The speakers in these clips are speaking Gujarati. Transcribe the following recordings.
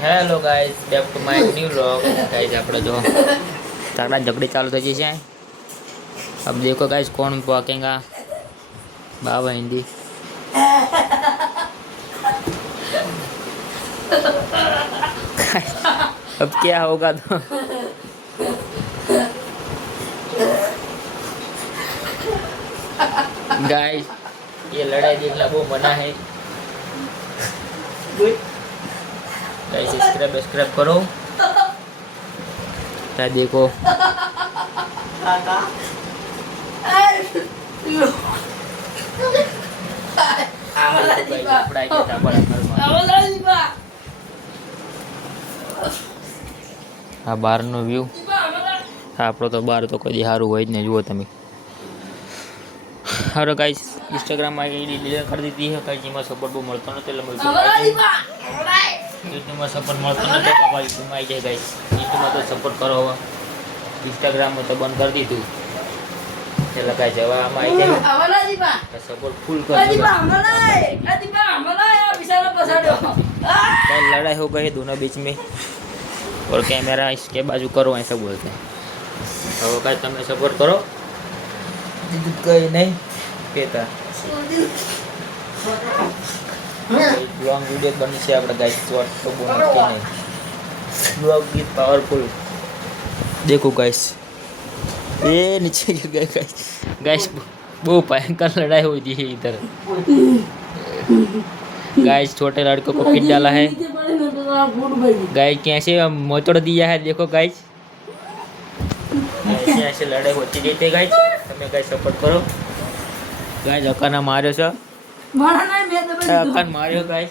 Hello guys back to my new vlog. Guys આપણે જો तगड़ा झगड़ी चालू થઈ છે। अब देखो गाइस कौन पकेगा बाबा हिंदी। अब क्या होगा तो गाइस ये लड़ाई देखना वो मना है। गाइस सब्सक्राइब करो। क्या देखो આ બહારનો વ્યૂ। આપણો તો બહાર તો કદી સારું હોય જ નહીં। જુઓ તમે। હારો ગાઈસ ઇન્સ્ટાગ્રામમાં આઈડી ડિલીટ કરી દીધી છે। કાંઈ જેમાં સપોર્ટ બહુ મળતો નથી એટલે યુટ્યુબમાં સપોર્ટ મળતો નથી। બાબા યુટ્યુબમાં આવી જાય ગાઈસ। યુટ્યુબમાં તો સપોર્ટ કરો હવે। ઇન્સ્ટાગ્રામમાં તો બંધ કરી દીધું એટલે કાંઈ જવા આમાં આવી જાય સપોર્ટ ફૂલ कर लड़ाई हो गई दोनों बीच में और कैमरा इसके बाजू करो ऐसा बोलते हैं। अब का તમે સપોર્ટ કરો બીજું કઈ નહીં કહેતા। લોંગ વિડિયો બની છે આપણે ગાઈસ। શોર્ટ તો બહુ નથી નહીં। ब्लॉग गीत पावरफुल देखो गाइस। ये नीचे गिर गए गाइस। गाइस बहुत भयंकर लड़ाई हुई थी इधर। गाइस छोटे लड़कों को पीट डाला है। गाइस कैसे मोचड़ दिया है देखो गाइस। ऐसे ऐसे लड़ाई होती रहती है गाइस। तुम्हें गाइस सपोर्ट करो गाइस। अकान मार्यो छ अकान मार्यो गाइस।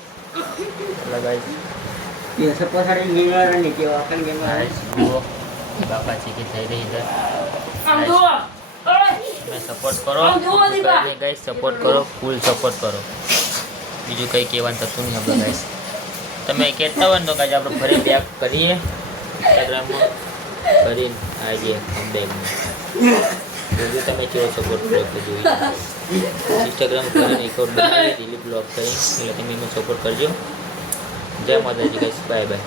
चलो गाइस ये सपोर्ट सारे गेमर नहीं के अकान गेमर गाइस। वो बापा जी की થઈ રહી इधर। તમે સપોર્ટ કરો ગાઈસ। સપોર્ટ કરો ફૂલ સપોર્ટ કરો। બીજું કંઈ કહેવાનું થતું નહીં આપણે ગાઈસ। તમે કહેતા હોય ને તો ગાઈસ આપણે ફરી બેક કરીએ ઇન્સ્ટાગ્રામમાં કરીને આજે કમબેકમાં। બીજું તમે કેવો સપોર્ટ કરો તો જોઈએ। ઇન્સ્ટાગ્રામ કરીને એકાઉન્ટ બનાવી દિલીપ બ્લોગ કરીને એટલે તમે એમાં સપોર્ટ કરજો। જય માતાજી ગાઈસ। Bye bye.